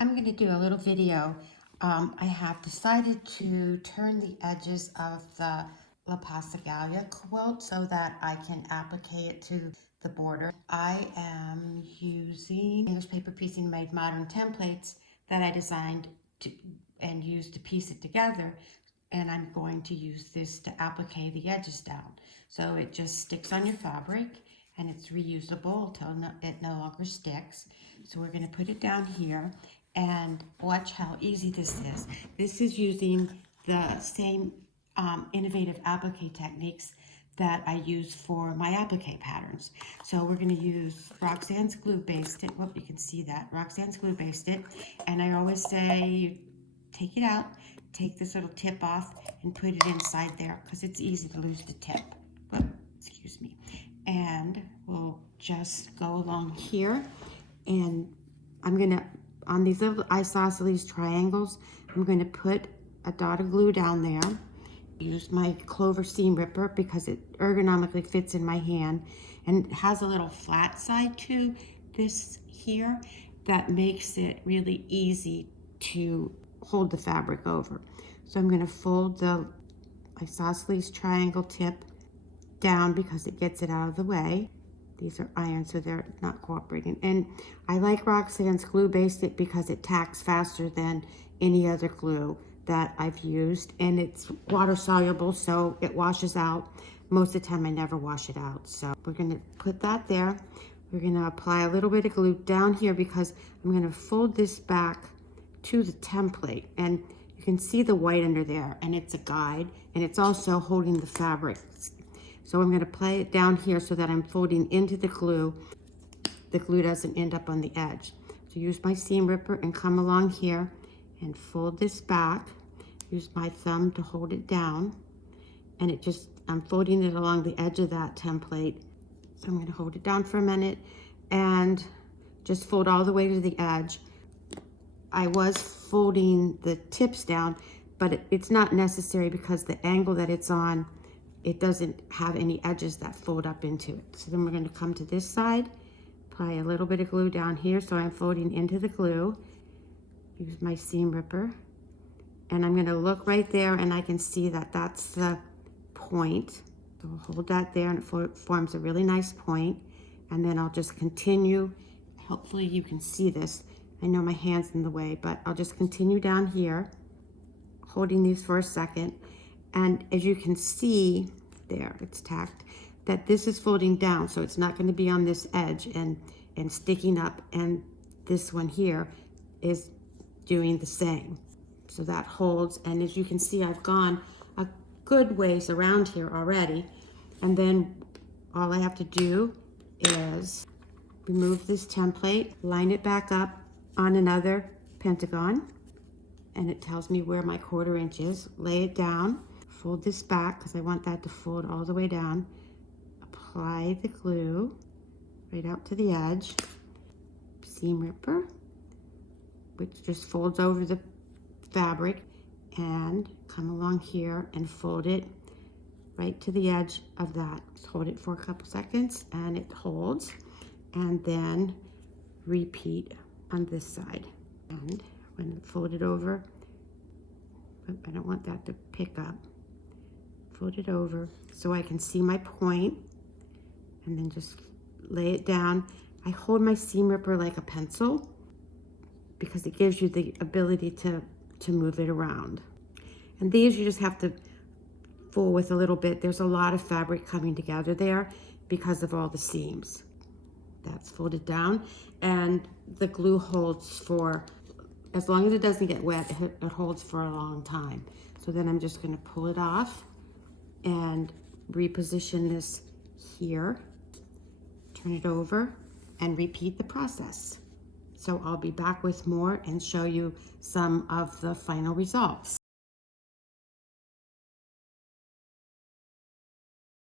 I'm going to do a little video. I have decided to turn the edges of the Passacaglia quilt so that I can applique it to the border. I am using English paper piecing made modern templates that I designed and used to piece it together, and I'm going to use this to applique the edges down. So it just sticks on your fabric and it's reusable until it no longer sticks. So we're going to put it down here and watch how easy this is. This is using the same innovative applique techniques that I use for my applique patterns. So we're going to use Roxanne's glue basted. Well, you can see that Roxanne's glue basted, and I always say take it out, take this little tip off and put it inside there because it's easy to lose the tip. Whoop, excuse me. And we'll just go along here, and I'm gonna, on these little isosceles triangles, I'm gonna put a dot of glue down there. Use my clover seam ripper because it ergonomically fits in my hand, and it has a little flat side to this here that makes it really easy to hold the fabric over. So I'm going to fold the isosceles triangle tip down because it gets it out of the way. These are iron, so they're not cooperating. And I like Roxanne's glue based because it tacks faster than any other glue that I've used, and it's water soluble, so it washes out. Most of the time I never wash it out. So we're going to put that there. We're going to apply a little bit of glue down here because I'm going to fold this back to the template, and you can see the white under there, and it's a guide, and it's also holding the fabric. So I'm going to play it down here so that I'm folding into the glue. The glue doesn't end up on the edge. So use my seam ripper and come along here and fold this back. Use my thumb to hold it down, and it just, I'm folding it along the edge of that template. So I'm going to hold it down for a minute and just fold all the way to the edge. I was folding the tips down, but it's not necessary because the angle that it's on, it doesn't have any edges that fold up into it. So then we're going to come to this side, apply a little bit of glue down here so I'm folding into the glue. Use my seam ripper, and I'm going to look right there, and I can see that that's the point. So I'll hold that there, and it forms a really nice point. And then I'll just continue. Hopefully you can see this. I know my hand's in the way, but I'll just continue down here, holding these for a second. And as you can see, there, it's tacked, that this is folding down, so it's not going to be on this edge and sticking up. And this one here is doing the same. So that holds, and as you can see, I've gone a good ways around here already. And then all I have to do is remove this template, line it back up on another pentagon, and it tells me where my 1/4 inch is. Lay it down, fold this back because I want that to fold all the way down. Apply the glue right out to the edge. Seam ripper, which just folds over the fabric, and come along here and fold it right to the edge of that. Just hold it for a couple seconds and it holds, and then repeat on this side. And when fold it over, I don't want that to pick up. Fold it over so I can see my point, and then just lay it down. I hold my seam ripper like a pencil because it gives you the ability to move it around. And these you just have to fool with a little bit. There's a lot of fabric coming together there because of all the seams. That's folded down, and the glue holds for, as long as it doesn't get wet, it holds for a long time. So then I'm just going to pull it off and reposition this here, turn it over, and repeat the process. So I'll be back with more and show you some of the final results.